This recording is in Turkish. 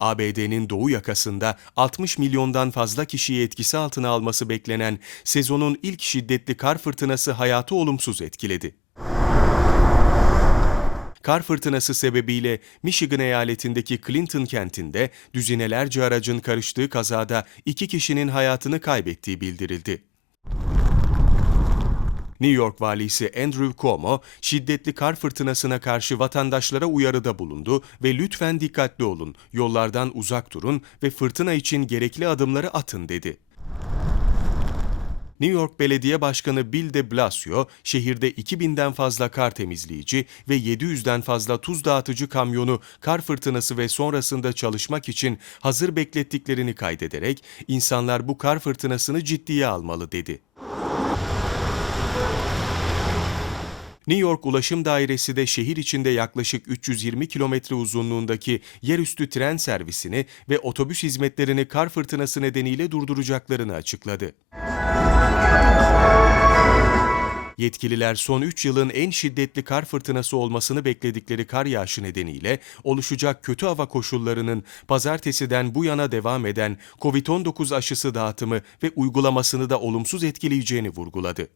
ABD'nin doğu yakasında 60 milyondan fazla kişiyi etkisi altına alması beklenen sezonun ilk şiddetli kar fırtınası hayatı olumsuz etkiledi. Kar fırtınası sebebiyle Michigan eyaletindeki Clinton kentinde düzinelerce aracın karıştığı kazada iki kişinin hayatını kaybettiği bildirildi. New York valisi Andrew Cuomo, şiddetli kar fırtınasına karşı vatandaşlara uyarıda bulundu ve lütfen dikkatli olun, yollardan uzak durun ve fırtına için gerekli adımları atın dedi. New York Belediye Başkanı Bill de Blasio, şehirde 2000'den fazla kar temizleyici ve 700'den fazla tuz dağıtıcı kamyonu kar fırtınası ve sonrasında çalışmak için hazır beklettiklerini kaydederek insanlar bu kar fırtınasını ciddiye almalı dedi. New York Ulaşım Dairesi de şehir içinde yaklaşık 320 kilometre uzunluğundaki yerüstü tren servisini ve otobüs hizmetlerini kar fırtınası nedeniyle durduracaklarını açıkladı. Yetkililer son 3 yılın en şiddetli kar fırtınası olmasını bekledikleri kar yağışı nedeniyle oluşacak kötü hava koşullarının pazartesiden bu yana devam eden COVID-19 aşısı dağıtımı ve uygulamasını da olumsuz etkileyeceğini vurguladı.